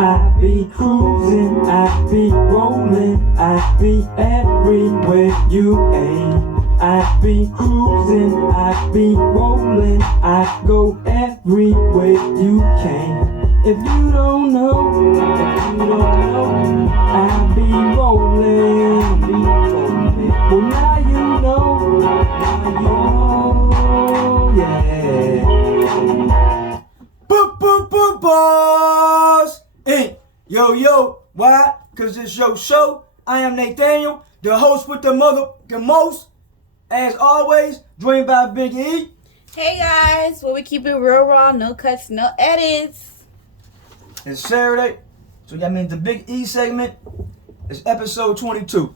I be cruising, I be rolling, I be everywhere you aim. I be cruising, I be rolling, I go everywhere you can. If you don't know, I be rolling, Well, now you know, yeah. Boop, boop, boop, boss. Inc. Yo, why? Cause it's your show. I am Nathaniel, the host with the most. As always, joined by Big E. Hey guys, we keep it real raw, no cuts, no edits. It's Saturday, so that means the Big E segment is episode 22.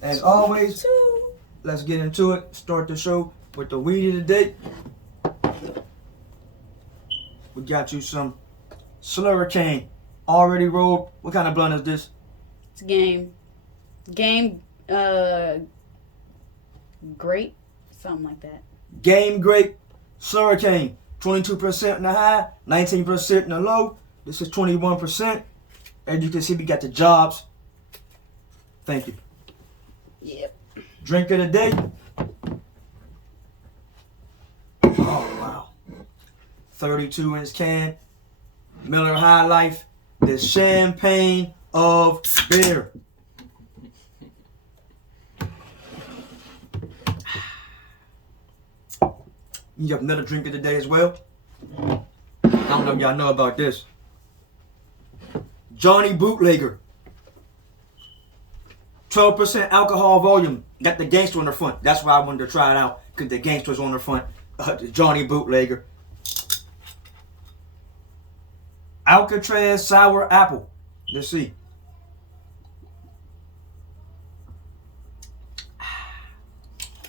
As always, let's get into it. Start the show with the weed of the day. We got you some Slurricane already rolled. What kind of blunt is this? It's Game, grape, something like that. Game Grape Slurricane. 22% in the high, 19% in the low. This is 21%. As you can see, we got the jobs. Thank you. Yep. Drink of the day. Oh, wow. 32-inch can. Miller High Life. The champagne of beer. You have another drink of the day as well. I don't know if y'all know about this. Johnny Bootlegger. 12% alcohol volume. Got the gangster on the front. That's why I wanted to try it out. Because the gangster's on the front. The Johnny Bootlegger. Alcatraz Sour Apple. Let's see.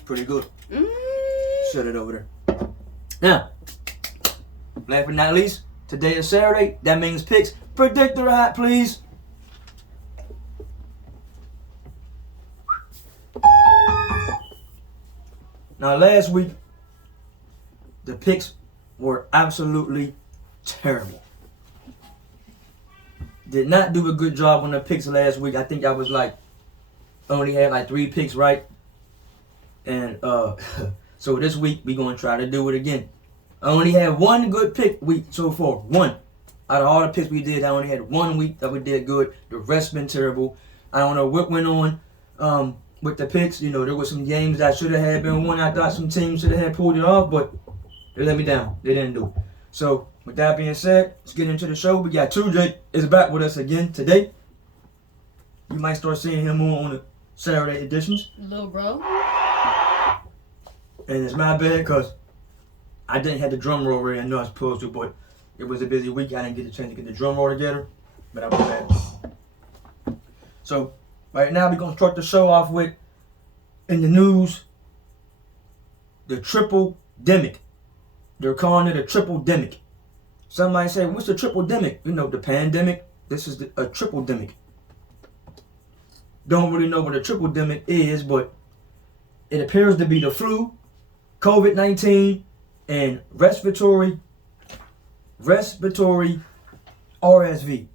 Pretty good. Shut it over there. Now, last but not least, today is Saturday. That means picks. Predictor hat, please. Now, last week, the picks were absolutely terrible. Did not do a good job on the picks last week. I think I was only had 3 picks right. And so this week we're gonna try to do it again. I only had one good pick week so far. One. Out of all the picks we did, I only had 1 week that we did good. The rest been terrible. I don't know what went on with the picks. You know, there were some games that should have had been won. I thought some teams should have had pulled it off, but they let me down. They didn't do it. So with that being said, let's get into the show. We got 2J is back with us again today. You might start seeing him more on the Saturday editions. Little bro. And it's my bad because I didn't have the drum roll ready. I know I was supposed to, but it was a busy week. I didn't get a chance to get the drum roll together, but I was bad. So right now we're going to start the show off with, in the news, the triple demic. They're calling it a triple demic. Somebody say, what's the triple demic? You know, the pandemic. This is a triple demic. Don't really know what a triple demic is, but it appears to be the flu, COVID-19, and respiratory RSV.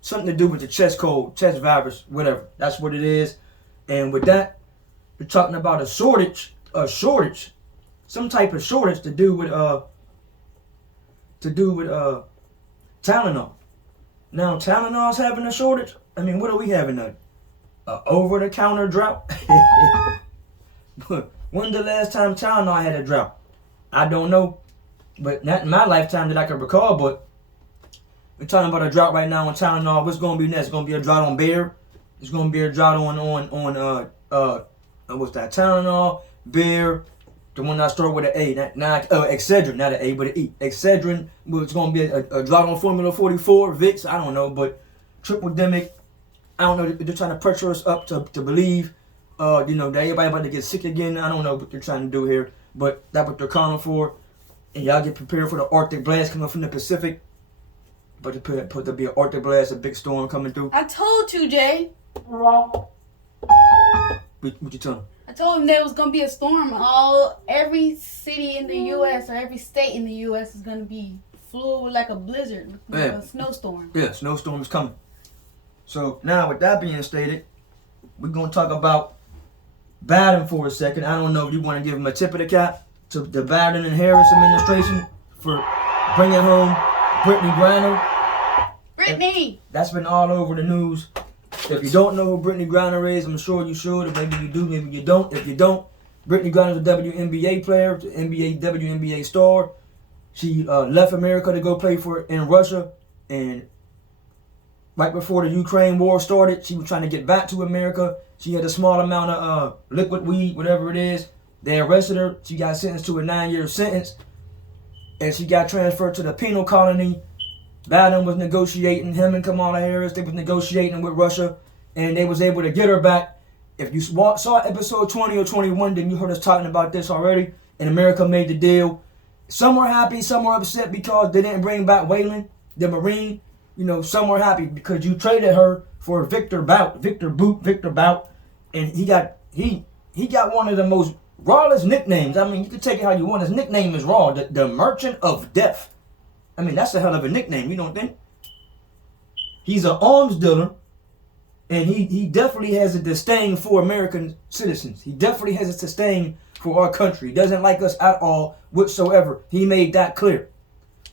Something to do with the chest cold, chest virus, whatever. That's what it is. And with that, we're talking about a shortage, some type of shortage to do with Tylenol. Now Tylenol's having a shortage. I mean, what are we having? A over-the-counter drought? When's the last time Tylenol had a drought? I don't know, but not in my lifetime that I can recall. But we're talking about a drought right now on Tylenol. What's going to be next? It's going to be a drought on beer. It's going to be a drought on what's that? Tylenol, beer. The one that started with an A, Excedrin, not an A, but an E. Excedrin. It's going to be a drought on Formula 44, Vicks. I don't know, but triple demic. I don't know. They're trying to pressure us up to believe, that everybody about to get sick again. I don't know what they're trying to do here, but that's what they're calling for. And y'all get prepared for the Arctic blast coming from the Pacific. But there'll be an Arctic blast, a big storm coming through. I told you, Jay. What you telling him? I told him there was gonna be a storm. Every city in the U.S. or every state in the U.S. is gonna be flew with like a blizzard, like Yeah. a snowstorm. Yeah, snowstorm is coming. So now, with that being stated, we're gonna talk about Biden for a second. I don't know if you want to give him a tip of the cap to the Biden and Harris administration for bringing home Brittany Griner. Brittany! That's been all over the news. If you don't know who Brittany Griner is, I'm sure you should. Or maybe you do, maybe you don't. If you don't, Brittany Griner is a WNBA player, WNBA star. She left America to go play in Russia, and right before the Ukraine war started, she was trying to get back to America. She had a small amount of liquid weed, whatever it is. They arrested her. She got sentenced to a 9-year sentence, and she got transferred to the penal colony. Biden was negotiating, him and Kamala Harris, they was negotiating with Russia, and they was able to get her back. If you saw episode 20 or 21, then you heard us talking about this already, and America made the deal. Some were happy, some were upset because they didn't bring back Waylon, the Marine. You know, some were happy because you traded her for Victor Bout, and he got one of the most rawest nicknames. I mean, you can take it how you want. His nickname is Raw, the Merchant of Death. I mean, that's a hell of a nickname, you don't think? He's an arms dealer, and he definitely has a disdain for American citizens. He definitely has a disdain for our country. He doesn't like us at all whatsoever. He made that clear.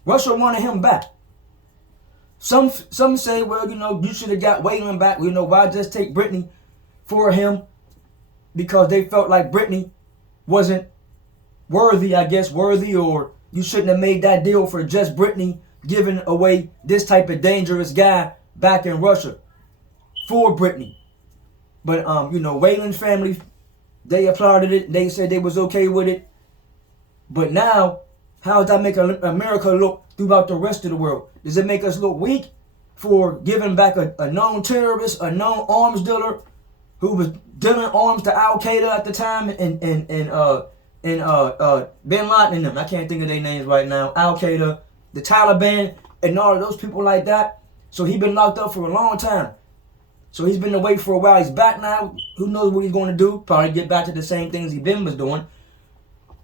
Russia wanted him back. Some say, well, you know, you should have got Waylon back. You know, why just take Brittany for him? Because they felt like Brittany wasn't worthy, or you shouldn't have made that deal for just Brittany, giving away this type of dangerous guy back in Russia for Brittany. But, you know, Waylon's family, they applauded it. They said they was okay with it. But now, how does that make America look throughout the rest of the world? Does it make us look weak for giving back a known terrorist, a known arms dealer who was dealing arms to Al Qaeda at the time, and Bin Laden and them? I can't think of their names right now. Al Qaeda, the Taliban, and all of those people like that. So he's been locked up for a long time. So he's been away for a while. He's back now. Who knows what he's going to do? Probably get back to the same things he been was doing.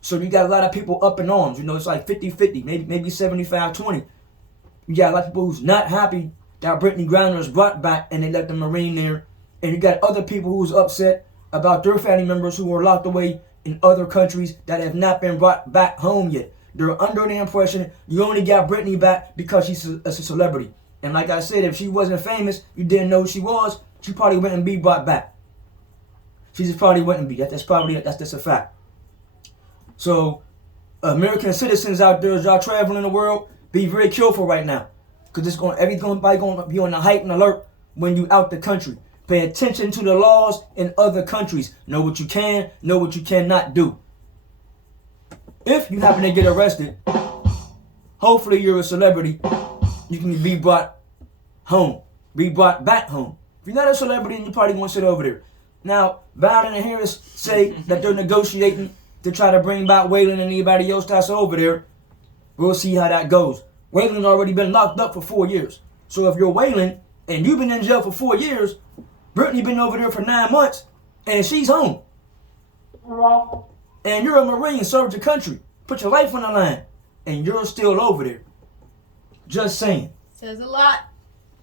So you got a lot of people up in arms. You know, it's like 50-50, maybe 75-20. You got a lot of people who's not happy that Brittany Griner is brought back and they let the Marine there. And you got other people who's upset about their family members who are locked away in other countries that have not been brought back home yet. They're under the impression you only got Brittany back because she's a celebrity. And like I said, if she wasn't famous, you didn't know who she was, she probably wouldn't be brought back. She just probably wouldn't be. That's just a fact. So, American citizens out there, as y'all traveling the world, be very careful right now. Because everybody going to be on the heightened alert when you out the country. Pay attention to the laws in other countries. Know what you can, know what you cannot do. If you happen to get arrested, hopefully you're a celebrity. You can be brought home. Be brought back home. If you're not a celebrity, then you probably won't sit over there. Now, Biden and Harris say that they're negotiating to try to bring back Waylon and anybody else that's over there. We'll see how that goes. Waylon already been locked up for 4 years. So if you're Waylon and you've been in jail for 4 years, Brittany been over there for 9 months, and she's home. And you're a Marine, served your country, put your life on the line, and you're still over there. Just saying. Says a lot.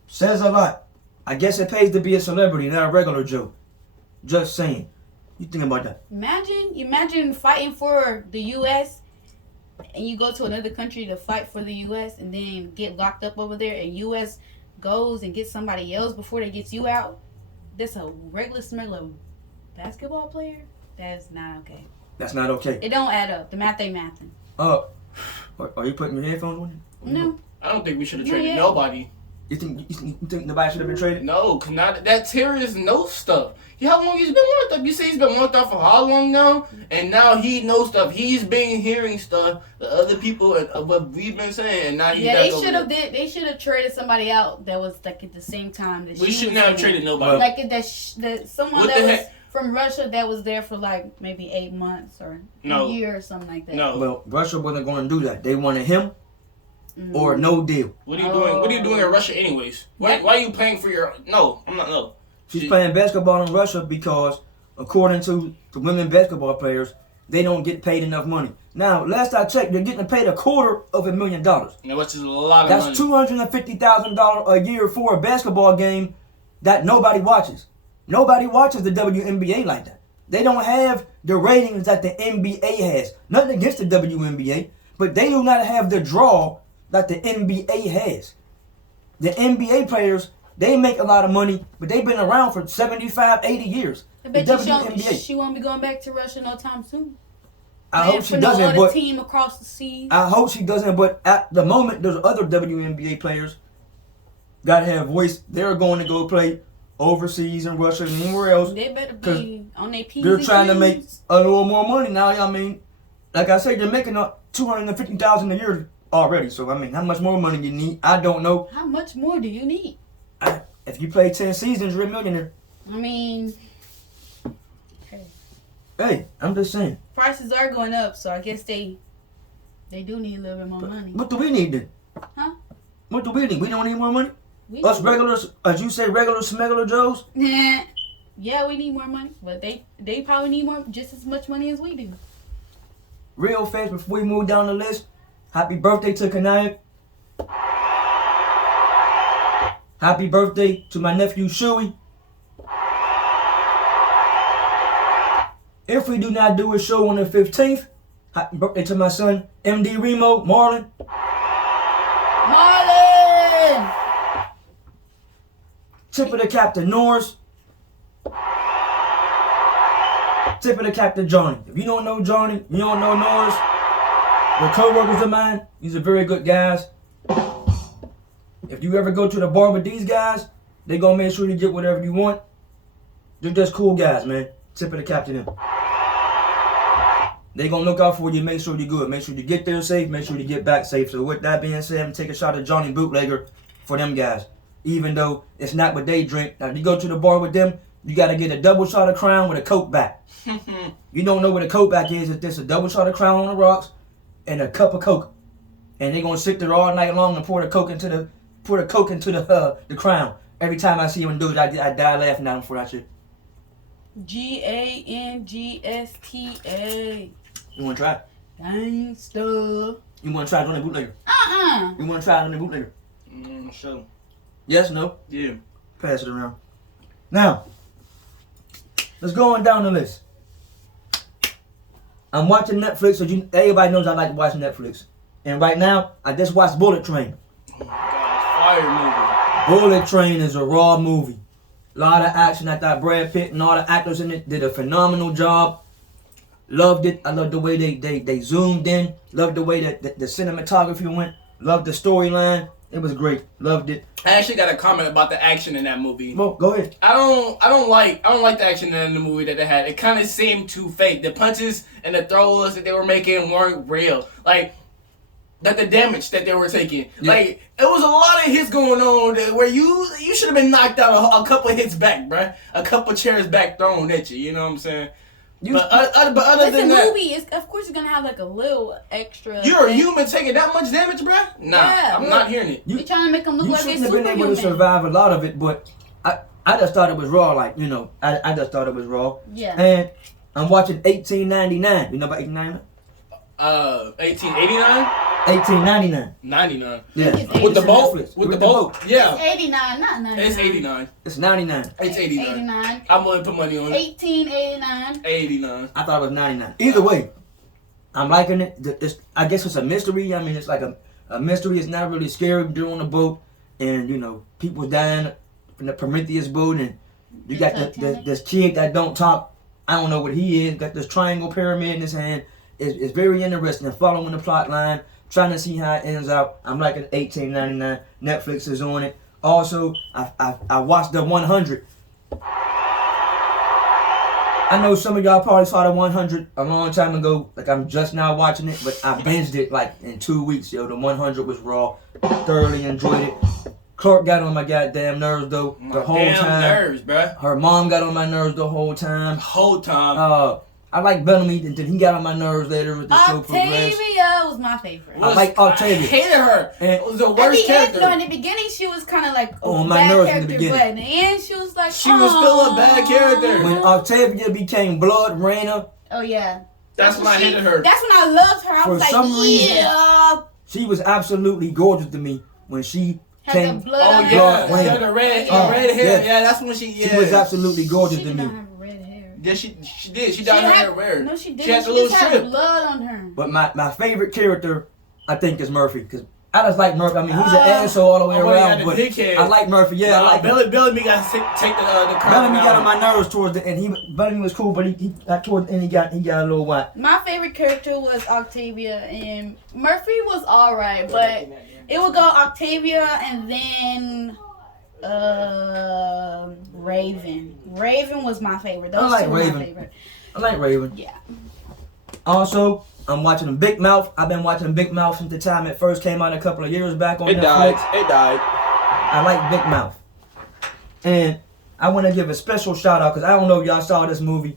Says a lot. I guess it pays to be a celebrity, not a regular Joe. Just saying. You think about that? Imagine fighting for the U.S. and you go to another country to fight for the U.S. and then get locked up over there, and U.S. goes and gets somebody else before they get you out. That's a regular smuggler basketball player. That's not okay. That's not okay. It don't add up. The math ain't mathing. Are you putting your headphones on? No. I don't think we should have traded nobody. You think nobody should have been traded? No, cause not that terrorist knows stuff. How long he's been locked up? You say he's been locked up for how long now? And now he knows stuff. He's been hearing stuff the other people what we've been saying, and now he's They should have traded somebody out that was like at the same time. We should not have traded nobody. Like someone that was from Russia that was there for like maybe 8 months or a year or something like that. No. Well, Russia wasn't going to do that. They wanted him or no deal. What are you doing? What are you doing in Russia anyways? Why are you playing for your? No, I'm not. No. She's playing basketball in Russia because, according to the women basketball players, they don't get paid enough money. Now, last I checked, they're getting paid $250,000. Yeah, which is a lot of That's money. $250,000 a year for a basketball game that nobody watches. Nobody watches the WNBA like that. They don't have the ratings that the NBA has. Nothing against the WNBA, but they do not have the draw that the NBA has. The NBA players, they make a lot of money, but they've been around for 75, 80 years. I bet the you WNBA. she won't be going back to Russia no time soon. I hope she for doesn't, no other but team across the seas. I hope she doesn't, but at the moment, there's other WNBA players gotta have voice. They're going to go play overseas in Russia and anywhere else. They better be on their P's They're and trying to Q's. make a little more money now. I mean, like I said, they're making up $250,000 a year already. So I mean, how much more money you need? I don't know. How much more do you need? If you play 10 seasons, you're a millionaire. I mean, Hey, I'm just saying. prices are going up, so I guess they do need a little bit more money. What do we need then? Huh? What do we need? We don't need more money? We Us regulars, as you say, regular smuggler Joes? Yeah, we need more money, but they probably need just as much money as we do. Real fast before we move down the list. Happy birthday to Kanaya. Happy birthday to my nephew Shuey. If we do not do a show on the 15th, happy birthday to my son MD Remo Marlon. Marlon! Tip of the cap to Norris. Tip of the cap to Johnny. If you don't know Johnny, you don't know Norris, they're co-workers of mine. These are very good guys. If you ever go to the bar with these guys, they gonna make sure you get whatever you want. They're just cool guys, man. Tip of the cap to them. They gonna look out for you, make sure you're good. Make sure you get there safe, make sure you get back safe. So with that being said, I'm gonna take a shot at Johnny Bootlegger for them guys. Even though it's not what they drink. Now, if you go to the bar with them, you gotta get a double shot of Crown with a Coke back. You don't know what a Coke back is. It's just a double shot of Crown on the rocks and a cup of Coke. And they gonna sit there all night long and pour the Coke into the Crown. Every time I see them do it, I die laughing at them for that shit. GANGSTA. You wanna try it? Gangsta. You wanna try Johnny Bootlegger? You wanna try Johnny Bootlegger? Sure. Yes, no? Yeah. Pass it around. Now, let's go on down the list. I'm watching Netflix, so everybody knows I like to watch Netflix. And right now, I just watched Bullet Train. Oh my God, fire movie. Bullet Train is a raw movie. A lot of action. I thought Brad Pitt and all the actors in it did a phenomenal job. Loved it. I loved the way they zoomed in. Loved the way that the cinematography went. Loved the storyline. It was great. Loved it. I actually got a comment about the action in that movie. Well, go ahead. I don't like the action in the movie that they had. It kind of seemed too fake. The punches and the throws that they were making weren't real. Like that the damage that they were taking. Yeah. Like it was a lot of hits going on where you should have been knocked out a couple of hits back, bruh. A couple chairs back thrown at you. You know what I'm saying? But other It's than a that, movie. Of course, it's gonna have like a little extra. you're a thing. human taking that much damage, bruh? Nah, Yeah, I'm look. not hearing it. They trying to make them look You like they're shouldn't have been able to superhuman. survive a lot of it, but I just thought it was raw. Like, you know, I just thought it was raw. Yeah. And I'm watching 1899. You know about 1899? 1889, 1899. 99. Yeah. It's With the 89. boat? Netflix. With the boat? Yeah. It's 89, not 99. It's 89. It's 99. It's 89. 89. I'm willing to put money on it. 1889. 89. I thought it was 99. Either way, I'm liking it. I guess it's a mystery. I mean, it's like a mystery. It's not really scary. They're on the boat, and you know, people dying from the Prometheus boat, and you got this kid that don't talk. I don't know what he is. Got this triangle pyramid in his hand. It's very interesting. And following the plot line, trying to see how it ends out. I'm liking 1899. Netflix is on it. Also, I watched the 100. I know some of y'all probably saw the 100 a long time ago. Like, I'm just now watching it, but I binged it like in 2 weeks. Yo, the 100 was raw. Thoroughly enjoyed it. Clark got on my goddamn nerves though the whole Damn time. nerves, bruh. Her mom got on my nerves the whole time. Whole time. I like Bellamy, and then he got on my nerves later with the show progressed. Octavia was my favorite. I like Octavia. I hated her. And- It was the At worst the end, character. no, in the beginning, she was kind of like On a my bad nerves in the character, beginning. but in the end, she was like, She was still a bad character. When Octavia became Blood Raina, Oh yeah, That's when I hated her. That's when I loved her. I For was like, some reason- yeah. She was absolutely gorgeous to me when she Had came. the blood Oh on yeah, her. Blood yeah, flame. the red, Oh, red hair. yes. Yeah, that's when she. Yeah, She was absolutely gorgeous She to did me. not have red hair. Yeah, she did. She dyed her hair red. No, she didn't. She had the She little just had strip. blood on her. But my favorite character, I think, is Murphy. Because I just like Murphy. I mean, he's an asshole all the way Oh, yeah, around. the But dickhead. I like Murphy. Yeah, I like him. Bellamy got to take the crown. Bellamy got on my nerves towards the end. Bellamy was cool, but he got towards the end. He got a little whack. My favorite character was Octavia, and Murphy was alright, but it would go Octavia and then Raven. Raven was my favorite. Those I like two were Raven. my favorite. I like Raven. Yeah. Also, I'm watching Big Mouth. I've been watching Big Mouth since the time it first came out a couple of years back on It Netflix. died. It died. I like Big Mouth. And I want to give a special shout out because I don't know if y'all saw this movie,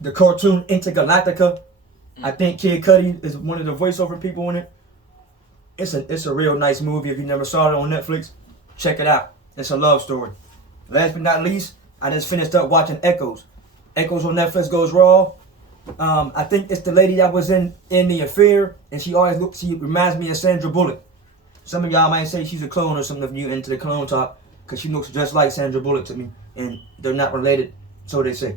the cartoon Intergalactica. I think Kid Cudi is one of the voiceover people in it. It's a real nice movie. If you never saw it on Netflix, check it out. It's a love story. Last but not least, I just finished up watching Echoes. Echoes on Netflix goes raw. I think it's the lady that was in The Affair, and she reminds me of Sandra Bullock. Some of y'all might say she's a clone or something if you into the clone talk, because she looks just like Sandra Bullock to me, and they're not related, so they say.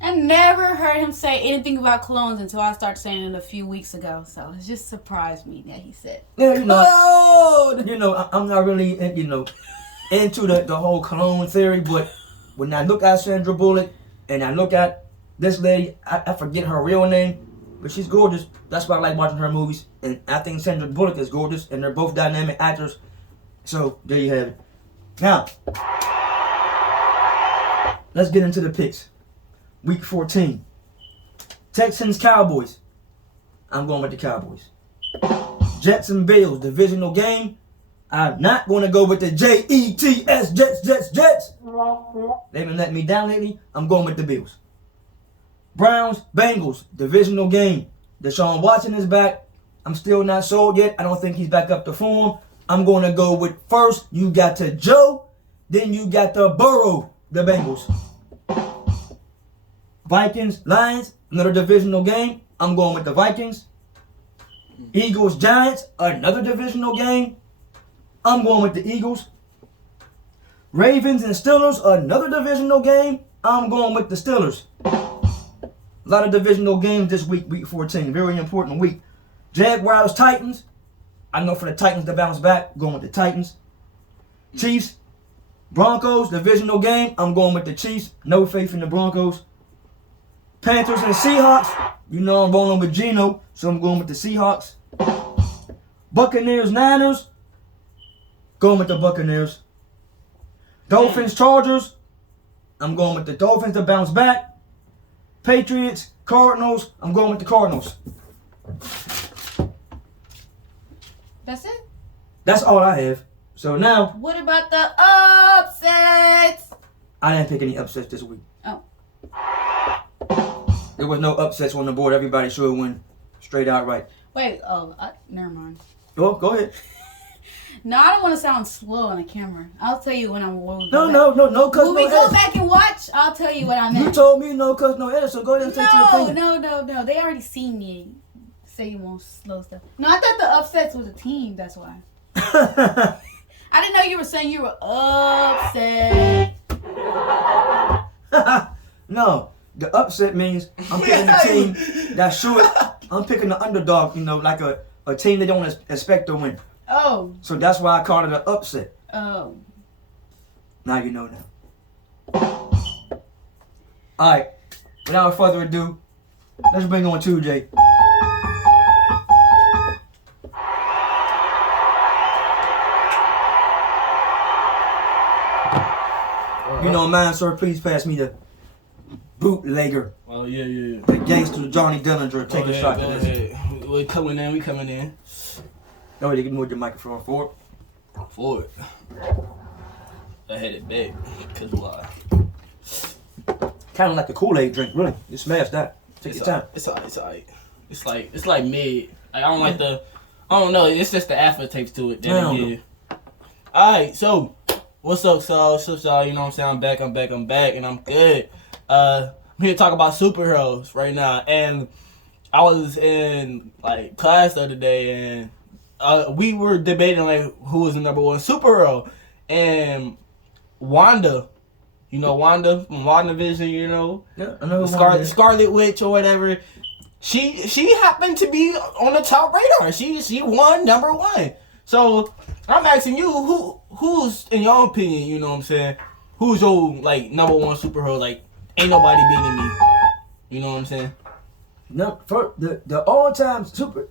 I never heard him say anything about clones until I started saying it a few weeks ago. So it just surprised me that he said, Yeah, you know, "Clone!" I'm not really, into the whole clone theory, but when I look at Sandra Bullock and I look at this lady, I forget her real name, but she's gorgeous. That's why I like watching her movies, and I think Sandra Bullock is gorgeous, and they're both dynamic actors. So there you have it. Now, let's get into the picks. Week 14. Texans, Cowboys. I'm going with the Cowboys. Jets and Bills, divisional game. I'm not going to go with the Jets, Jets. They've been letting me down lately. I'm going with the Bills. Browns, Bengals, divisional game. Deshaun Watson is back. I'm still not sold yet. I don't think he's back up to form. I'm going to go with first, you got to Joe. Then you got to Burrow, the Bengals. Vikings, Lions, another divisional game. I'm going with the Vikings. Eagles, Giants, another divisional game. I'm going with the Eagles. Ravens and Steelers, another divisional game. I'm going with the Steelers. A lot of divisional games this week, week 14. Very important week. Jaguars, Titans. I know for the Titans to bounce back, going with the Titans. Chiefs, Broncos, divisional game. I'm going with the Chiefs. No faith in the Broncos. Panthers and Seahawks. You know I'm rolling with Geno, so I'm going with the Seahawks. Buccaneers, Niners. Going with the Buccaneers. Dolphins, Chargers. I'm going with the Dolphins to bounce back. Patriots, Cardinals. I'm going with the Cardinals. That's it? That's all I have. So now, What about the upsets? I didn't pick any upsets this week. Oh. There was no upsets on the board. Everybody should win straight out right. Wait, never mind. Well, go ahead. No, I don't want to sound slow on the camera. I'll tell you when I'm. No cuss, When we no go edit. back and watch, I'll tell you what I meant. You told me no cuss, no edit, so go ahead and take your opinion. No. They already seen me say you want slow stuff. No, I thought the upsets was a team. That's why. I didn't know you were saying you were upset. No, the upset means I'm picking a team that should. I'm picking the underdog, like a team they don't expect to win. Oh. So that's why I called it an upset. Oh. Now you know now. Alright, without further ado, let's bring on 2J. You know mine, sir, please pass me the bootlegger. Oh, yeah. The gangster Johnny Dillinger. Take a shot Go to this. ahead. We coming in. Go ahead, you can move your microphone forward. Forward. I had it back. Cause why? Kind of like a Kool-Aid drink, really. You smash that. Take your time. It's alright. It's like mid. Like, I don't like the. I don't know. It's just the aftertaste to it. Yeah. Alright, so what's up, y'all? You know what I'm saying? I'm back, and I'm good. I'm here to talk about superheroes right now, and I was in like class the other day, and we were debating like who was the number one superhero, and Wanda, you know Wanda from WandaVision, you know, Yeah, I know Scarlet Witch or whatever. She happened to be on the top radar. She won number one. So I'm asking you, who's in your opinion, you know what I'm saying? Who's your like number one superhero? Like ain't nobody beating me. You know what I'm saying? No, for the all-time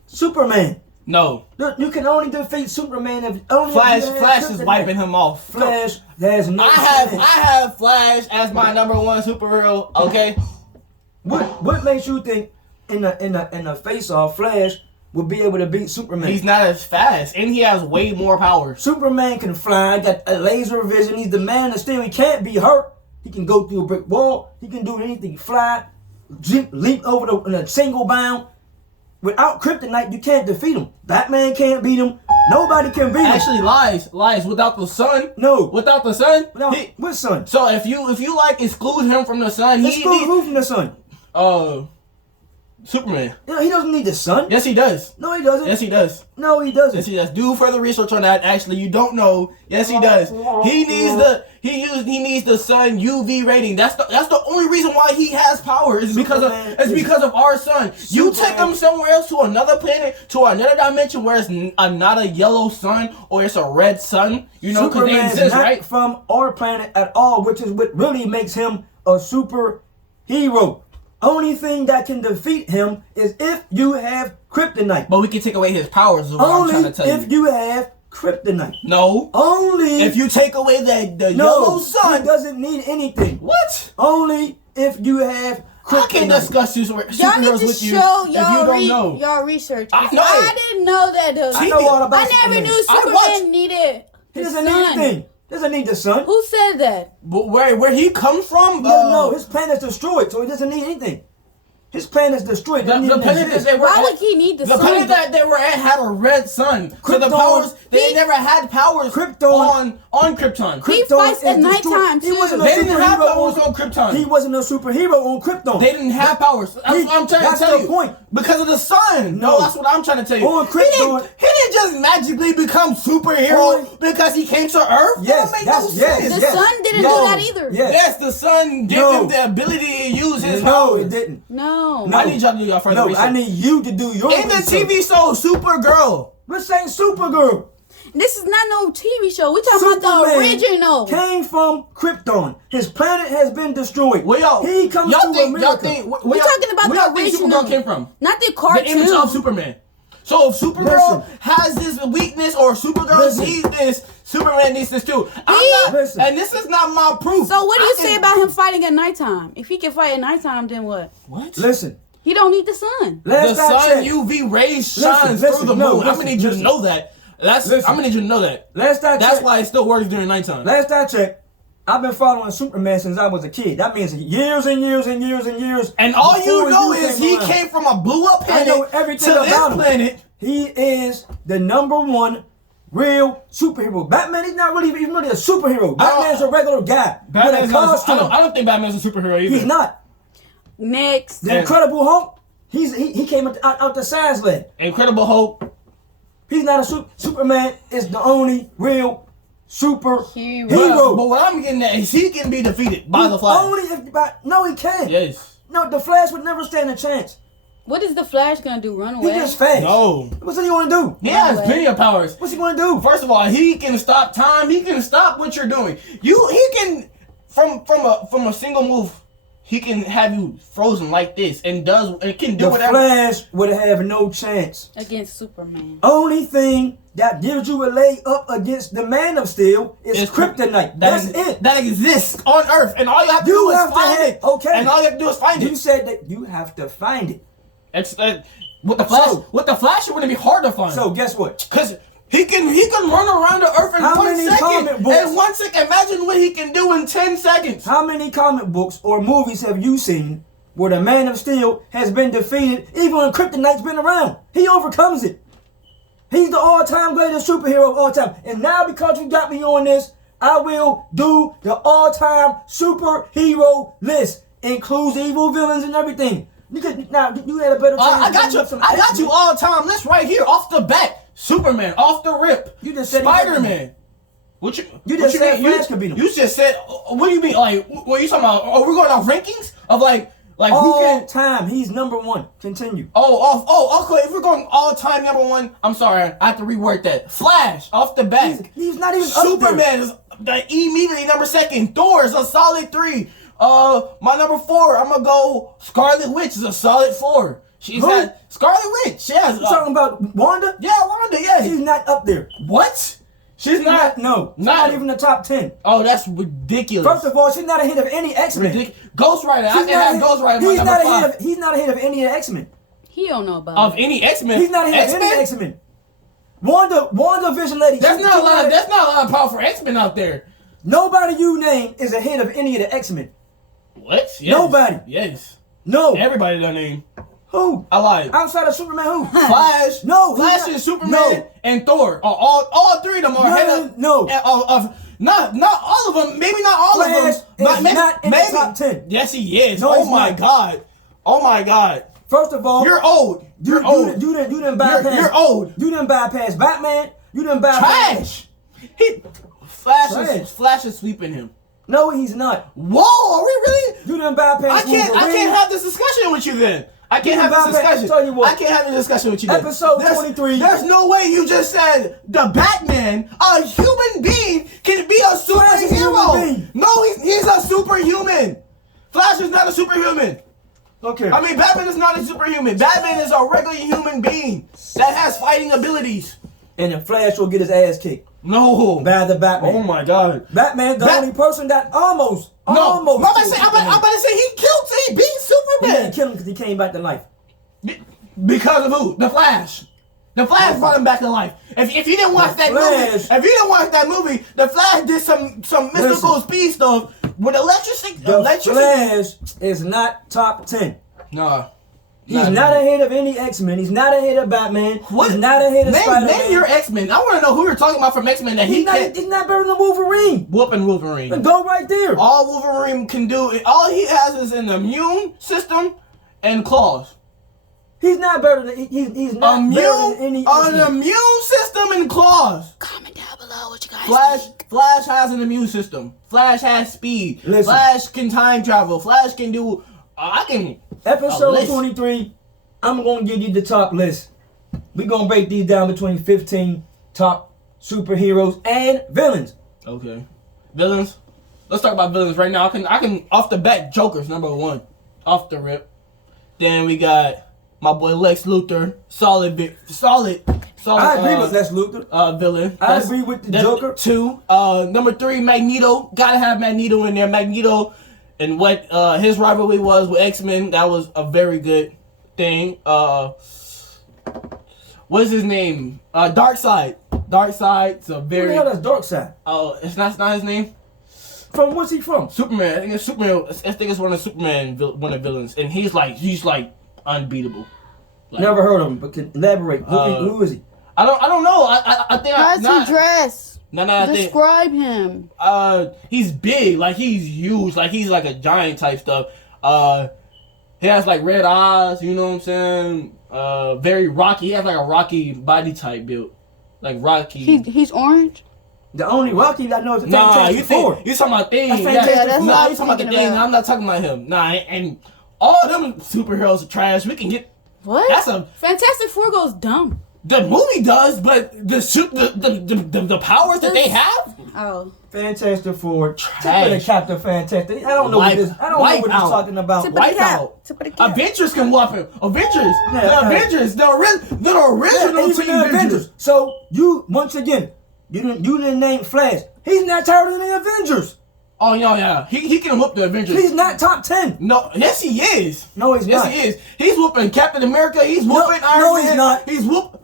Superman. No. Look, you can only defeat Superman if only Flash if you have Flash is kryptonite. wiping him off. Flash has no I chance. have Flash as my number one superhero. Okay. What makes you think in a face-off Flash will be able to beat Superman? He's not as fast, and he has way more power. Superman can fly, got a laser vision. He's the man of steel. He can't be hurt. He can go through a brick wall. He can do anything. Fly, leap over in a single bound. Without kryptonite, you can't defeat him. Batman can't beat him. Nobody can beat him. Actually, lies. Without the sun. No. Without the sun. Now, what sun? So if you like exclude him from the sun, Let's go who from the sun? Superman. You know, he doesn't need the sun. Yes, he does. No, he doesn't. Yes, he does. No, he doesn't. Yes, he does. Do further research on that. Actually, you don't know. Yes, he does. He needs the sun UV rating. That's the only reason why he has power. Is because of our sun. You take him somewhere else to another planet, to another dimension where it's not a yellow sun or it's a red sun. You know, because they Superman exist, is not right? from our planet at all, which is what really makes him a superhero. Only thing that can defeat him is if you have kryptonite. But we can take away his powers. Is what I'm Only trying to tell if you have kryptonite. No. Only If you take away the no, yellow sun. he doesn't need anything. What? Only if you have kryptonite. I can't discuss Y'all need superheroes to with you show if you don't know. y'all research. I know I it. didn't know that though. I know all about I never Superman. knew I Superman watched- needed He the doesn't sun. need anything. Doesn't need the sun. Who said that? But where he comes from? No, his planet's destroyed, so he doesn't need anything. His planet's destroyed. The planet that they were Why at, would he need the the sun? planet that they were at had a red sun. So the Krypton- powers they never had powers Krypton- on Krypton. He fights at is destroyed. nighttime, He too. wasn't a They didn't have superhero powers on Krypton. He wasn't a superhero on Krypton. They didn't have powers. That's what I'm trying to that's tell the you. point. Because of the sun. No, No. that's what I'm trying to tell you. On He Krypton- didn't just magically become superhero On- because he came to Earth. Yes, that make that's no yes, sense. The yes. sun didn't No. do that either. Yes. Yes, the sun gave No. him the ability to use his No, powers. it didn't. No. No. I need y'all to do y'all further No, research. I need you to do your In the research. TV show Supergirl. This ain't Supergirl. This is not no TV show. We talking about the Superman original. came from Krypton. His planet has been destroyed. Well, y'all, he comes y'all to think, America. Y'all think, We're talking about where the y'all think original. Supergirl came from? Not the The cartoon. image of Superman. So if Supergirl Listen. has this weakness or Supergirl Listen. needs this, Superman needs this too. I'm not, Listen. and this is not my proof. So what do you I say can- about him fighting at nighttime? If he can fight at nighttime, then what? What? Listen, He don't need the sun. The last I sun checked, UV rays Listen, shines listen, through the no, moon. I'm listen, gonna need you to listen. know that. Listen. I'm gonna need you to know that. last I That's checked, why it still works during nighttime. last I checked, I've been following Superman since I was a kid. That means years and years and years and years. And all you before know is he around. came from a blew up I planet know everything to this about him. planet. He is the number one real superhero. Batman is not really even really a superhero. Batman's a regular guy with a Batman's not, costume. I don't think Batman's a superhero either. He's not. Next. The Incredible Hulk, he came out the science lab. Incredible Hulk. He's not a Superman is the only real superhero. But what I'm getting at is he can be defeated by the Flash. Only if no, he can't. Yes. No, the Flash would never stand a chance. What is the Flash gonna do? Run He away? just fast. No. What's he gonna do? He has way. plenty of powers. What's he gonna do? First of all, he can stop time. He can stop what you're doing. He can from a single move. He can have you frozen like this and can do The whatever. Flash would have no chance. Against Superman. Only thing that gives you a leg up against the Man of Steel is It's kryptonite. That's it. That exists on Earth, and all you have to You do is have to find have- it. okay. And all you have to do is find You it. said that you have to find it. It's with the Flash. So- With the Flash, it wouldn't be hard to find. So guess what? Cause he can run around the Earth in How 1 many second. comic books? In 1 second, imagine what he can do in 10 seconds. How many comic books or movies have you seen where the Man of Steel has been defeated even when kryptonite's been around? He overcomes it. He's the all-time greatest superhero of all time. And now because you got me on this, I will do the all-time superhero list. Includes evil villains and everything. Now you had a better time. I got you. I got you all time. List right here, off the bat. Superman, off the rip. You just said Spider-Man. What you just said mean? Flash could beat him. You just said. What do you mean? Like, what are you talking about? Are we going off rankings of like who all can? time. He's number one. Continue. Okay. If we're going all time number one, I'm sorry, I have to reword that. Flash, off the bat. He's not even up there. Superman is immediately number second. Thor is a solid 3. My number 4, I'm gonna go Scarlet Witch is a solid 4. She's Who? had Scarlet Witch. She has. You talking about Wanda? Yeah, Wanda. Yeah. She's not up there. What? She's not. No. She's Not- not even the top 10. Oh, that's ridiculous. First of all, she's not ahead of any X-Men. Ghost Rider. I She's can not have ahead- Ghost Rider. My He's number not 5. ahead of. He's not ahead of any of the X-Men. He don't know about Of it. any X-Men. He's not ahead of any X-Men. Wanda Vision Lady. That's she's not a too lot. ahead- That's not a lot of power for X-Men out there. Nobody you name is ahead of any of the X-Men. What? Yes. Nobody. Yes. No. Everybody done name. Who? I lied. Outside of Superman, who? Flash. No, he's Flash not- and Superman no. and Thor. All 3 of them are ahead of. No. Of not all of them. Maybe not all Flash of them. is not in the top 10. Yes, he is. No, Oh he's my not. God. Oh my God. First of all, You're old. You're old. You didn't bypass. You're old. You didn't bypass Batman. You didn't bypass. Trash. Trash. Flash is sweeping him. No, he's not. Whoa, are we really? You didn't bypass. I can't Wolverine. have this discussion with you then. I can't You have this bypass- discussion. tell you what. I can't have a discussion with you then. Episode There's- 23. There's no way you just said the Batman, a human being, can be a Flash is a human superhero. being. No, he's a superhuman. Flash is not a superhuman. Okay. I mean, Batman is not a superhuman. Batman is a regular human being that has fighting abilities. And the Flash will get his ass kicked No. by the Batman. Oh my God. Batman, the only person that almost. No. I'm about to killed say, I'm about to say he He beat didn't Superman. kill him because he came back to life. Because of who? The Flash. The Flash brought him back to life. If you didn't watch that movie, the Flash did some mystical speed stuff with electricity. The Flash is not top 10. Nah. He's not ahead of any X-Men. He's not ahead of Batman. What? He's not ahead of Spider-Man. Name your X-Men. I want to know who you're talking about from X-Men that He's not better than Wolverine. whooping Wolverine. Go right there. All Wolverine can do, all he has is an immune system and claws. He's not better than he's not better than any An X-Men. immune system and claws. Comment down below what you guys think. Flash has an immune system. Flash has speed. Listen. Flash can time travel. Flash can do. I can. Episode list. 23, I'm going to give you the top list. We're going to break these down between 15 top superheroes and villains. Okay. Villains. Let's talk about villains right now. I can off the bat. Joker's number 1, off the rip. Then we got my boy Lex Luthor. Solid. I agree with Lex Luthor. Villain. I agree with the Joker. 2. Number 3, Magneto. Gotta have Magneto in there. Magneto and what his rivalry was with X-Men, that was a very good thing. What is his name? Darkseid. Darkseid's a Who very. the hell is Darkseid? Oh, it's not his name. From what's he from? Superman. I think it's Superman. I think it's one of one of the villains, and he's like unbeatable. Like, Never heard of him, but can elaborate. Who is he? I don't know. I think How does he dress? I think Describe him. he's big, like he's huge, like he's like a giant type stuff. He has like red eyes, you know what I'm saying? Very rocky. He has like a rocky body type build, like Rocky. He's orange. The only Rocky I know is the Nah, Fantastic Four. you talking about things? That's Fantastic Four. Nah, That's you talking about the thinking thing. about. I'm not talking about him. Nah, and all of them superheroes are trash. We can get What? that's a. Fantastic Four goes dumb. The movie does, but the powers that they have. Oh. Fantastic Four. Trash. Tip of the Captain Fantastic. I don't know what this. I don't know Wipe what he's out. talking about. Tip of the Wipe cap. out. Tip of the cap. Avengers can whoop him. Avengers. Yeah, The Avengers. The original Even team the Avengers. So you once again, you didn't name Flash. He's not tighter than the Avengers. Oh yeah. He can whoop the Avengers. He's not top 10. No, yes he is. No, he's Yes not. he is. He's whooping Captain America. He's whooping Iron no, Man. he's not.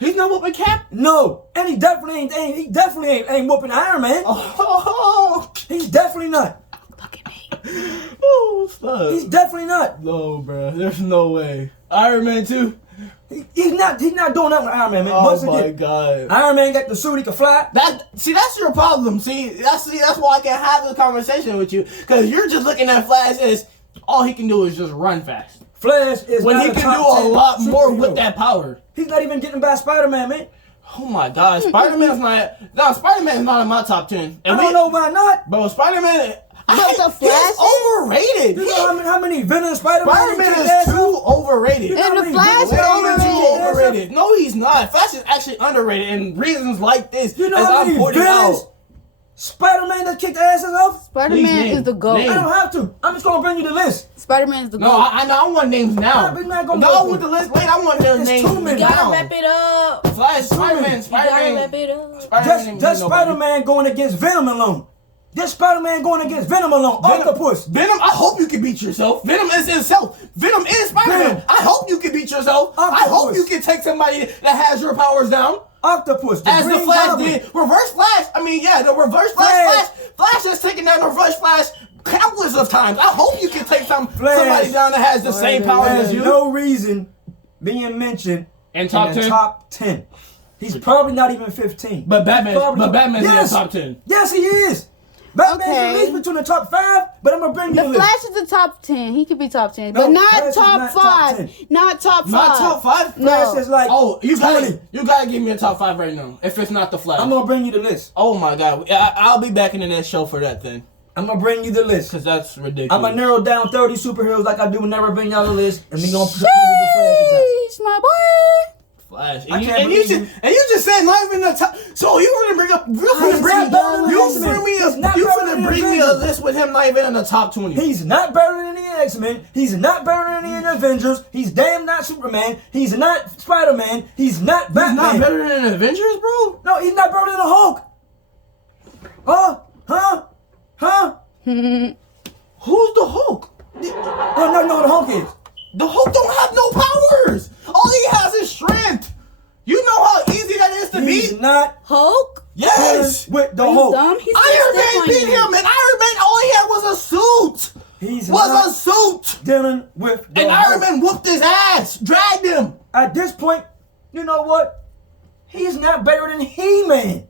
He's not whooping Cap. No, and he definitely ain't whooping Iron Man. Oh, He's definitely not. Look at me. oh, stop. He's definitely not. No, bro. There's no way. Iron Man too. He's not doing nothing with Iron Man, man. Oh Once my again, god. Iron Man got the suit, he can fly. That's your problem. That's why I can have this conversation with you, because you're just looking at Flash as all he can do is just run fast. Flash is when not he a can top do a 10 lot more superhero. with that power. He's not even getting by Spider-Man, man. Oh my God, Spider-Man's not in my top 10. I don't know why not. Bro, Spider-Man. But the Flash He's overrated. You know how many villains Spider-Man Spider-Man kicked is ass too up? overrated. You know how And the many Flash villains Way Spider-Man too kicked ass up? overrated. No, he's not. Flash is actually underrated, and reasons like this, You know as how I'm many pointing villains out. Spider-Man that kicked asses off? Spider-Man Please is the name. GOAT. Name. I don't have to. I'm just gonna bring you the list. Spider-Man is the No, GOAT. I know. I want names now. Nah, we're not gonna No, go with through the list later, I want their It's names too many. You gotta down. wrap it up. Flash, Spider-Man, You gotta wrap Spider-Man. it up. Spider-Man Just Spider-Man going against Venom alone. Just Spider-Man going against Venom alone. Octopus. Venom, I hope you can beat yourself. Venom is himself. Venom is Spider-Man. Venom. I hope you can beat yourself. I Octopus. hope you can take somebody that has your powers down. Octopus. As the Green Flash Goblin. did. Reverse Flash. I mean, yeah, the Reverse Flash. Flash has taken down the Reverse Flash countless of times. I hope you can take somebody down that has the same powers as There's you. no reason being mentioned In top in the 10? top 10. He's probably not even 15. But Batman's Probably- in the top 10. Yes, he is. Batman's Okay. at least between the top 5, but I'm gonna bring you The the list. Flash is the top 10. He could be top 10. No, but not Flash is top not top 5. 10. Not top 5. Not top 5? No. Flash is like Oh, you 20. gotta give me a top 5 right now. If it's not the Flash. I'm gonna bring you the list. Oh my God, I'll be back in the next show for that then, I'm gonna bring you the list. because that's ridiculous. I'm gonna narrow down 30 superheroes like I do never bring y'all the list, and we gonna put the Flashes out. Sheesh, my boy. Flash. I And you, can't and, you believe just, and you just said not even the top. So you gonna bring up? You He's finna not bring, better than you X-Men. bring me He's not you better finna than bring me a Avengers. list with him not even in the top 20. He's not better than the X-Men. He's not better than the Avengers. He's damn not Superman. He's not Spider-Man. He's not He's Batman. not better than Avengers, bro. No, he's not better than the Hulk. Huh? Who's the Hulk? No, the Hulk is. The Hulk don't have no powers. All he has is strength. You know how easy that is to He's beat. not Hulk? Yes. with the Are you Hulk. dumb? He's Iron still Man beat stepping on him, and Iron Man all he had was a suit. He's Was a not suit. dealing with the And Hulk. Iron Man whooped his ass, dragged him. At this point, you know what? He's not better than He-Man.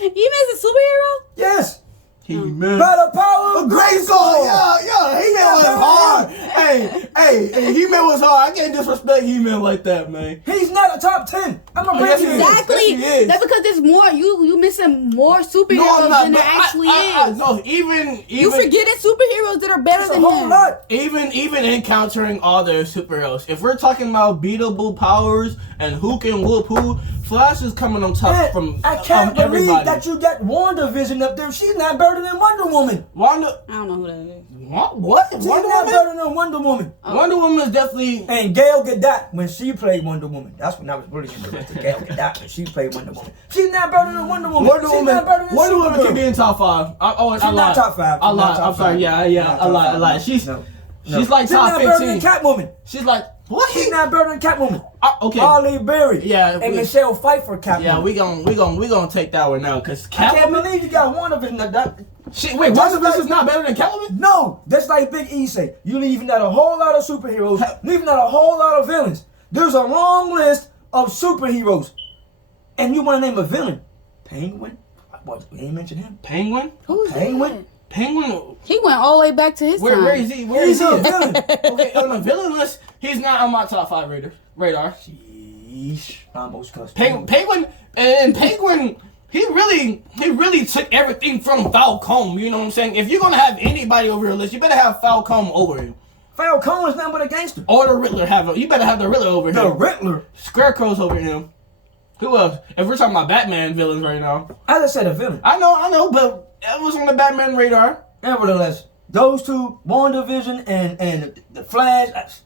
You mean a superhero? Yes. He-Man. By the power of Great song, yeah. He-Man was hard. Hey, He-Man was hard. I can't disrespect He-Man like that, man. He's not a top 10. I'm gonna bring Yes, you he this. is. Exactly. Yes, he is. That's because there's more. You missing more superheroes than there actually is. No, even You forgetting superheroes that are better It's a than whole him. lot. even encountering all their superheroes. If we're talking about beatable powers and who can whoop who, Flash is coming on top Man, from I can't believe everybody. that you got WandaVision up there. She's not better than Wonder Woman. Wonder, I don't know who that is. what? She's Wonder not Woman? better than Wonder Woman. Wonder Woman is definitely. And Gal Gadot, when she played Wonder Woman, that's when I was really interested. Gal Gadot, when she played Wonder Woman. She's not better than Wonder Woman. Wonder She's Woman. not better than Wonder Woman Supergirl. can be in top 5. I She's not lied. top 5. I She's not lied. top I'm sorry. 5. Yeah. She's not I top lied. 5. She's No. she's like She's top not better 15. than Catwoman. She's like what? She's not better than Catwoman. Okay. Harley Berry. Yeah, And we- Michelle Pfeiffer Catwoman. Yeah, we gonna take that one now, cause I can't Catwoman. believe you got WandaVision. Wait, Just WandaVision like- is not better than Catwoman? No, that's like Big E say. You leaving out a whole lot of superheroes, leaving out a whole lot of villains. There's a long list of superheroes. And you want to name a villain? Penguin? What, we ain't mention him. Penguin? Who's Penguin? that? Penguin? He went all the way back to his time. Where is he? Where He's is he? a villain. Okay, on the villain list, he's not on my top 5 radar. Sheesh. I almost cussed. Penguin he really took everything from Falcone, you know what I'm saying? If you're gonna have anybody over your list, you better have Falcone over him. Falcone's not but a gangster. Or the Riddler you better have the Riddler over The him. Riddler. Scarecrow's over him. Who else? If we're talking about Batman villains right now. I just said a villain. I know, but it was on the Batman radar. Nevertheless, those two, WandaVision and the Flash.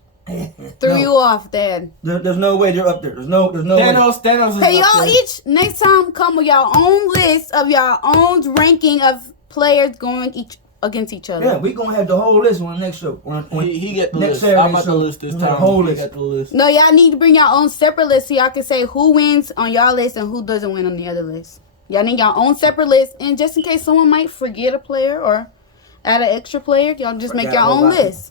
Threw you off, Dad. There's no way they're up there. There's no way. Thanos is Hey, up y'all there. each next time come with y'all own list of y'all own ranking of players going against each other. Yeah, we gonna have the whole list on the next show. He get the next list. Saturday I'm about show, the list this we have time. the whole He list. got the list. No, y'all need to bring your own separate list so y'all can say who wins on y'all list and who doesn't win on the other list. Y'all need your own separate list, and just in case someone might forget a player or add an extra player, y'all just make Forgot your own nobody. list.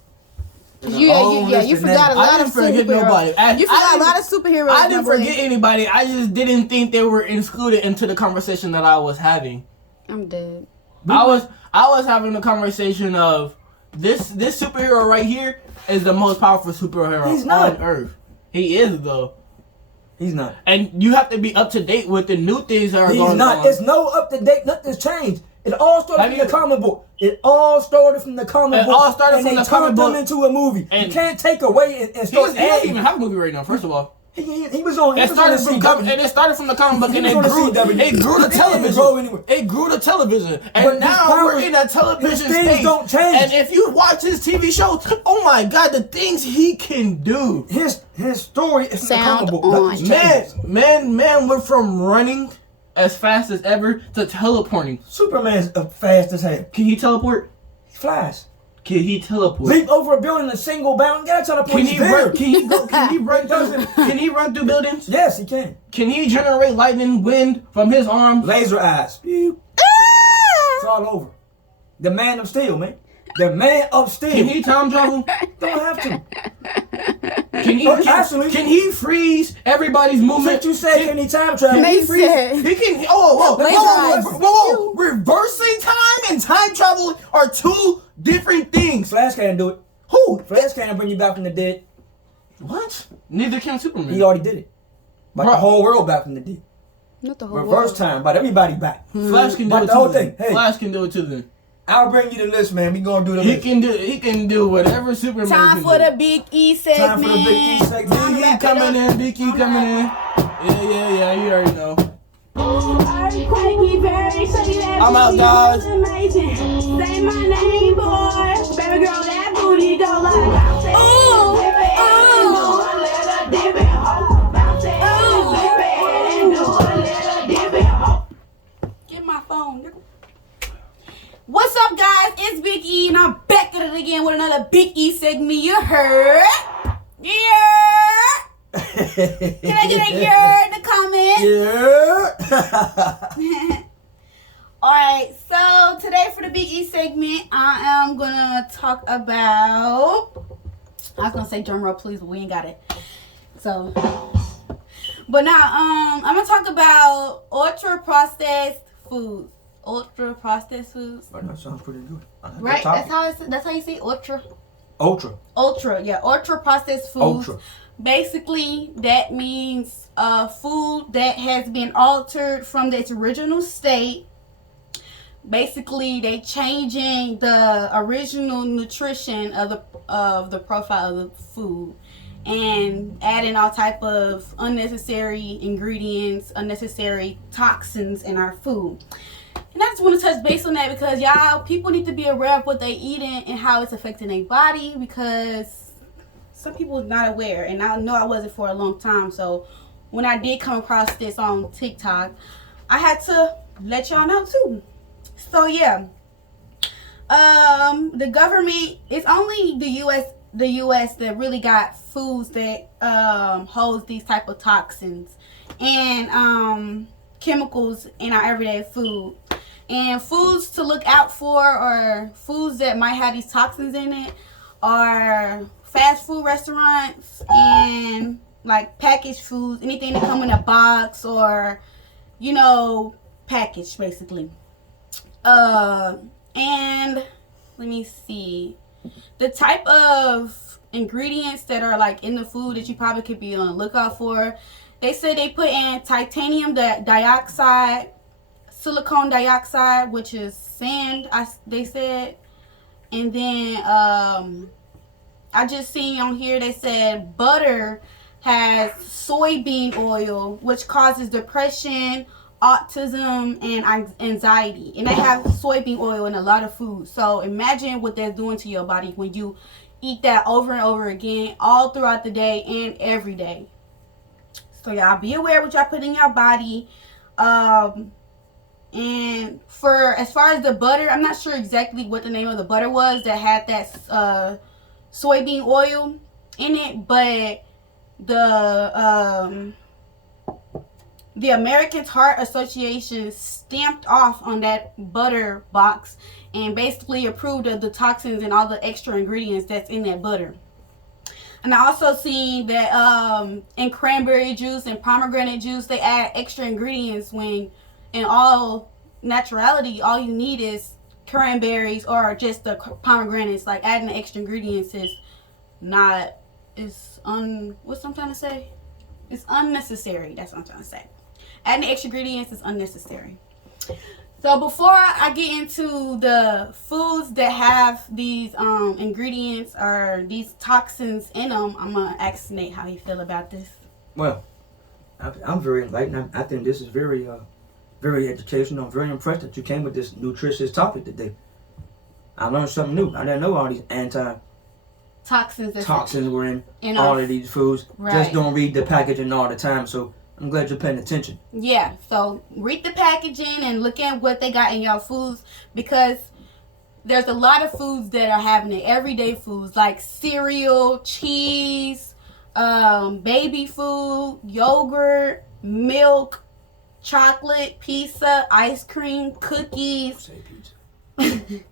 Own You list you and forgot a then- I lot of didn't forget superheroes. nobody. You forgot a lot of superheroes. I didn't my boy. forget anybody. I just didn't think they were included into the conversation that I was having. I'm dead. I was having a conversation of this superhero right here is the most powerful superhero He's not. on Earth. He is though, He's not. and you have to be up to date with the new things that are He's going not. on. It's no up to date. Nothing's changed. It all started Have from the you- comic book. It all started from the comic It book. all started and from they the comic turned book. them into a movie. And- You can't take away and He start doesn't even adding. have a movie right now. First of all, He was on. He it was on the started from CW. it started from the comic book, He and was it on the grew. CW. It grew to It didn't television. grow anywhere. It grew to television, and But now his we're powers- in that television his things stage. don't change. And if you watch his TV shows, oh my God, the things he can do. His story is in the Sound comic book. on. Nothing's Man, changed. went from running as fast as ever to teleporting. Superman's fast as hell. Can he teleport? He flies. Can he teleport? Leap over a building in a single bound. Gotta teleport. Can He's he there. run? Can he go? Can he run Doesn't- through? Can he run through buildings? Yes, he can. Can he generate lightning, wind from his arms? Laser eyes. It's all over. The Man of Steel, man. The Man of Steel. Can he time travel? Don't have to. Can he? Oh, actually- Can he freeze everybody's movement? Since you said can he time travel? Can he Makes freeze? sense. He can. Oh, whoa, Laser eyes. whoa! Reversing time and time travel are two different things. Flash can't do it. Who? Flash can't bring you back from the dead. What? Neither can Superman. He already did it. Brought the Bruh. whole world back from the dead. Not the whole Reverse world. time. Brought everybody back. Flash can do But it the too. whole then. thing, hey. Flash can do it too. Then I'll bring you the list, man. We gonna do the he list. can do. He can do whatever Superman Time can for do. the Big E segment. Time for the Big E segment. Time to Big E wrap it coming up. in. Big E coming in. Yeah. You already know. I'm out, guys. Amazing. Say my name, boy. Baby girl, that booty go like bounce it. Ooh, Dip it and do a little dip it, ho. Bounce it. Dip it and do a little dip it, ho. Get my phone. What's up, guys? It's Big E, and I'm back at it again with another Big E segment. You heard? Yeah. Can I get a yeah in the comments? Yeah. Alright, so today for the Big E segment, I am gonna talk about. I was gonna say drum roll, please, but we ain't got it. So, but now, I'm gonna talk about ultra processed foods. Ultra processed foods, Oh, that sounds pretty good. I like that right? topic. That's how you say ultra. Ultra. Ultra processed foods. Ultra. Basically, that means food that has been altered from its original state. Basically, they changing the original nutrition of the profile of the food and adding all type of unnecessary ingredients, unnecessary toxins in our food. And I just want to touch base on that because y'all, people need to be aware of what they eating and how it's affecting their body, because some people are not aware, and I know I wasn't for a long time. So when I did come across this on TikTok, I had to let y'all know too. So yeah, the government, it's only the US that really got foods that holds these type of toxins and chemicals in our everyday food. And foods to look out for, or foods that might have these toxins in it, are fast food restaurants and like packaged foods, anything that come in a box or, you know, packaged basically. And let me see, the type of ingredients that are like in the food that you probably could be on the lookout for. They said they put in titanium dioxide, silicone dioxide, which is sand, they said. And then I just seen on here they said butter has soybean oil, which causes depression, autism, and anxiety. And they have soybean oil in a lot of food. So imagine what that's doing to your body when you eat that over and over again all throughout the day and every day. So y'all be aware what y'all put in your body. And for as far as the butter, I'm not sure exactly what the name of the butter was that had that soybean oil in it, but the American Heart Association stamped off on that butter box and basically approved of the toxins and all the extra ingredients that's in that butter. And I also seen that in cranberry juice and pomegranate juice, they add extra ingredients when in all naturality, all you need is cranberries or just the pomegranates. Like adding the extra ingredients is not what's I'm trying to say? It's unnecessary. That's what I'm trying to say. Adding the extra ingredients is unnecessary. So before I get into the foods that have these ingredients or these toxins in them, I'm gonna ask Nate how he feel about this. Well, I'm very enlightened. I think this is very educational. I'm very impressed that you came with this nutritious topic today. I learned something new. I didn't know all these Toxins were in in all our, of these foods. right. Just don't read the packaging all the time. So I'm glad you're paying attention. Yeah, so read the packaging and look at what they got in y'all foods, because there's a lot of foods that are having it, everyday foods like cereal, cheese, baby food, yogurt, milk, chocolate, pizza, ice cream, cookies. Say pizza.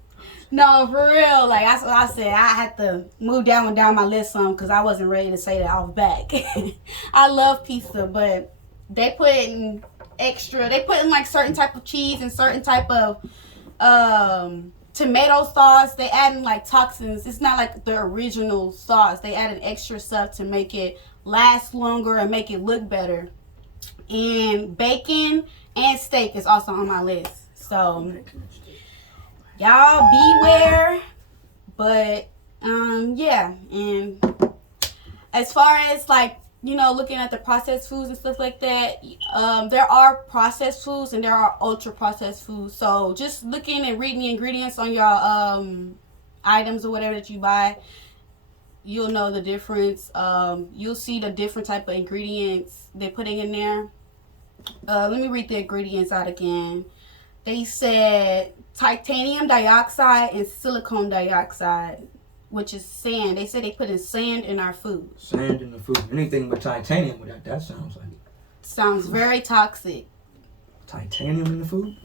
No, for real. Like that's what I said. I had to move down my list some because I wasn't ready to say that off back. I love pizza, but they put in extra. They put in like certain type of cheese and certain type of tomato sauce. They add in like toxins. It's not like the original sauce. They add in extra stuff to make it last longer and make it look better. And bacon and steak is also on my list. So y'all beware. But yeah, and as far as like, you know, looking at the processed foods and stuff like that, there are processed foods and there are ultra processed foods. So just looking and reading the ingredients on your items or whatever that you buy, you'll know the difference. You'll see the different type of ingredients they're putting in there. Let me read the ingredients out again. They said titanium dioxide and silicone dioxide, which is sand. They said they put in sand in our food. Sand in the food. Anything with titanium with that sounds like Sounds very toxic. titanium in the food.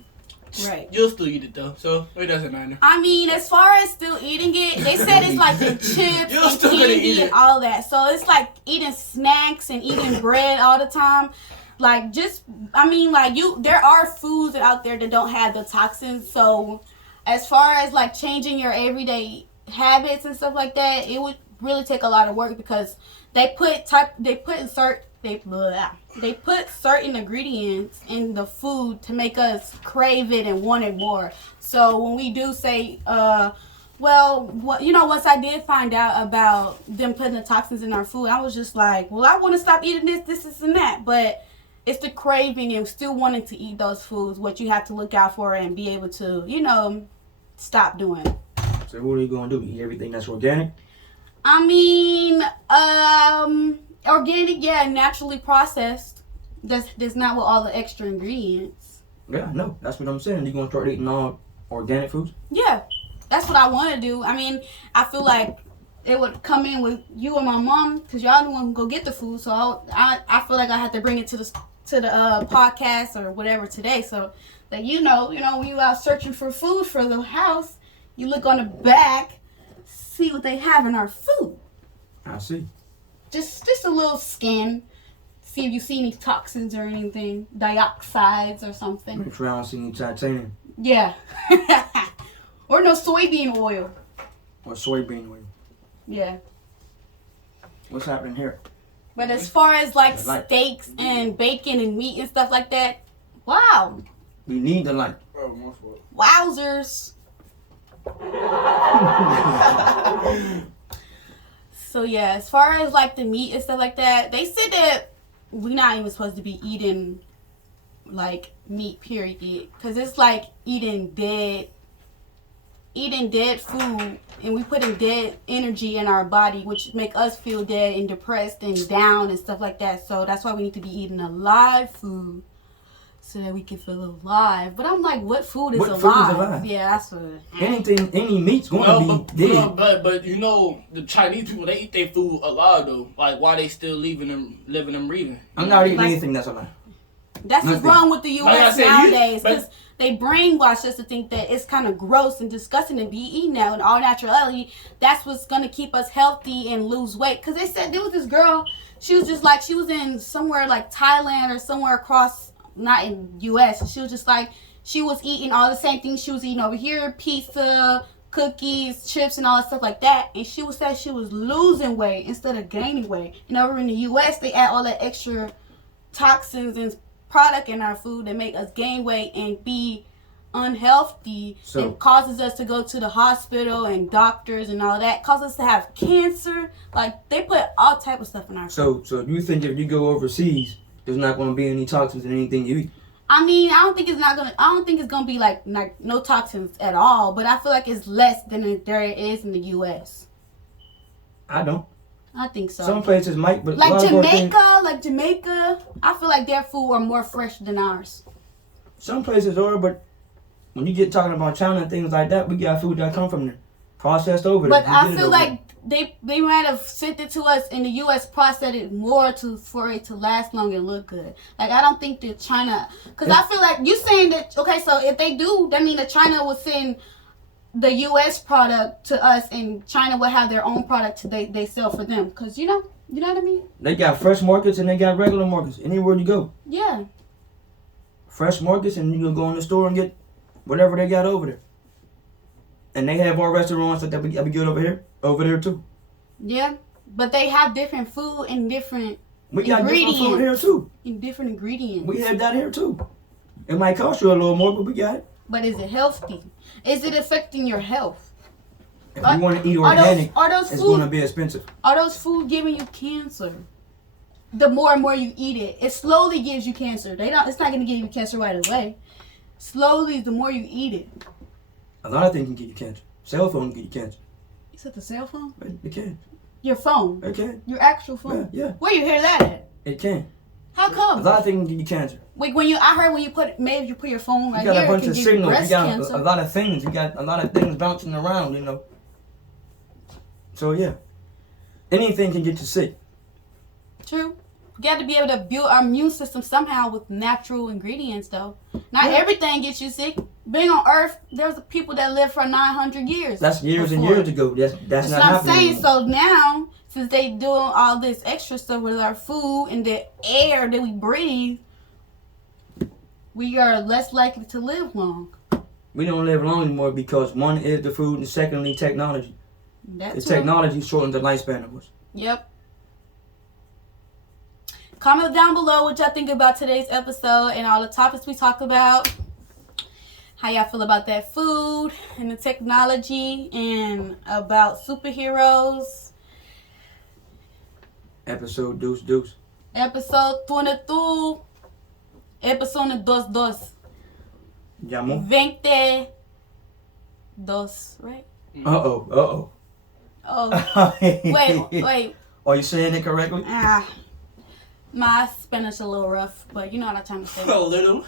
Right. You'll still eat it though, so it doesn't matter. I mean, as far as still eating it, they said it's like the chips You're and still gonna eat candy it. and all that. So it's like eating snacks and eating bread all the time. Like just, I mean, like there are foods out there that don't have the toxins. So as far as like changing your everyday habits and stuff like that, it would really take a lot of work because they put certain ingredients in the food to make us crave it and want it more. So when we do say, once I did find out about them putting the toxins in our food, I was just like, well, I want to stop eating this, and that. But it's the craving and still wanting to eat those foods, what you have to look out for and be able to, stop doing. So what are you gonna do? Eat everything that's organic? I mean, organic, yeah, naturally processed. That's not with all the extra ingredients. Yeah, no, that's what I'm saying. You gonna start eating all organic foods? Yeah, that's what I want to do. I mean, I feel like it would come in with you and my mom because y'all the one who go get the food. So I feel like I have to bring it to the podcast or whatever today. So that when you out searching for food for the house, you look on the back, see what they have in our food. I see. Just a little scan. See if you see any toxins or anything, dioxides or something. Make sure I don't see any titanium Yeah. Or no soybean oil. or soybean oil. Yeah. What's happening here? But as far as like Like- steaks and bacon and meat and stuff like that, wow. We need the light. Oh, my fault. Wowzers. So yeah, as far as like the meat and stuff like that, they said that we're not even supposed to be eating like meat, period. Because it's like eating dead food, and we putting dead energy in our body, which make us feel dead and depressed and down and stuff like that. So that's why we need to be eating alive food so that we can feel alive. But I'm like, what food is What alive? food is alive? Yeah, that's what. Any meat's gonna be dead. But the Chinese people, they eat their food alive though. Like why they still living and breathing? I'm not eating Like- anything that's alive. That's what's Nothing. wrong with the Like I U.S. said, nowadays, but- because they brainwash us to think that it's kind of gross and disgusting to be eaten out in all naturality. That's what's gonna keep us healthy and lose weight. Because they said there was this girl, she was just like, she was in somewhere like Thailand or somewhere across, not in U.S. She was just like, she was eating all the same things she was eating over here: pizza, cookies, chips, and all that stuff like that. And she was saying she was losing weight instead of gaining weight. And over in the U.S., they add all that extra toxins and product in our food that make us gain weight and be unhealthy. So- it causes us to go to the hospital and doctors and all that. Causes us to have cancer. Like, they put all type of stuff in our food. So you think if you go overseas, there's not going to be any toxins in anything you eat? I mean, I don't think it's gonna be like no toxins at all. But I feel like it's less than there is in the U.S. I don't. I think so. Some places might, but a Like lot of our things- Jamaica, I feel like their food are more fresh than ours. some places are, but when you get talking about China and things like that, we got food that come from there, processed over there. But We I did it feel over like they might have sent it to us in the U.S. processed it more for it to last long and look good. Like, I don't think that China, because I feel like you saying that, okay, so if they do, that means that China will send the U.S. product to us, and China will have their own product they sell for them. Because, you know what I mean? They got fresh markets and they got regular markets. Anywhere you go, Yeah. fresh markets, and you can go in the store and get whatever they got over there. And they have our restaurants that we good over there too. Yeah. But they have different food and different We got different food here too. ingredients. We have that here too. It might cost you a little more, but we got it. But is it healthy? Is it affecting your health? If you want to eat organic, Are those it's going to food? be expensive. Are those food giving you cancer? The more and more you eat it, it slowly gives you cancer. It's not going to give you cancer right away. Slowly, the more you eat it. A lot of things can get you cancer. Cell phone can get you cancer. You said the cell phone? It can. Your phone. It can. Your actual phone. Yeah. Where you hear that at? It can. How A come? lot of things can get you cancer. Like I heard when you put your phone right You got here, a bunch it can of give you signals. You breast got cancer. a lot of things. You got a lot of things bouncing around, you know. So yeah, anything can get you sick. True. We got to be able to build our immune system somehow with natural ingredients, though. Not Yeah. everything gets you sick. Being on Earth, there's people that live for 900 years. That's years and before. years ago. That's That's not what I'm happening saying. anymore. So now, since they doing all this extra stuff with our food and the air that we breathe, we are less likely to live long. We don't live long anymore because one is the food and secondly technology. That's The true. technology shortens the lifespan of us. Yep. Comment down below what y'all think about today's episode and all the topics we talked about. How y'all feel about that food and the technology and about superheroes. Episode Deuce. Episode 22. Episode 22. Llamó. 22. Right? Uh-oh. Oh, wait. Are you saying it correctly? Ah, my Spanish a little rough, but you know what I'm trying to say. A little.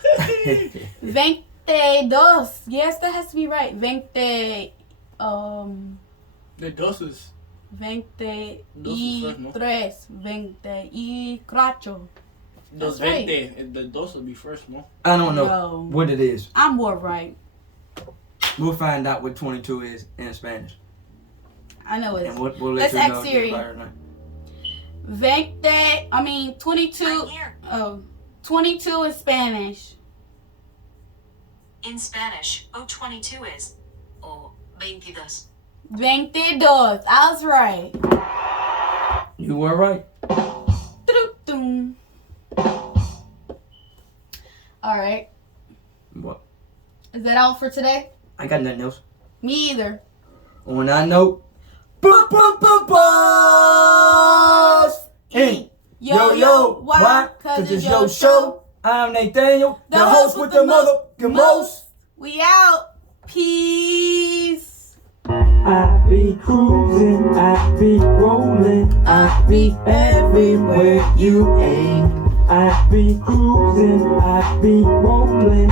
22. Yes, that has to be right. 20. The doses. 23. ¿no? 24. Dos That's right. 20. The dos will be first, no? I don't know No. what it is. I'm more right. We'll find out what 22 is in Spanish. I know it is. And we'll Let's let you ask know. Siri. Right now. 22. Oh, 22 in Spanish. In Spanish, O22 is O 22. 22. I was right. You were right. Doo-doo-doo. All right. What? Is that all for today? I got nothing else. Me either. On that note, boss in. Yo, why? Cause it's your show. I'm Nathaniel, the host with the mother most. We out. Peace. I be cruising, I be rolling, I be everywhere you aim. I be cruising, I be rolling.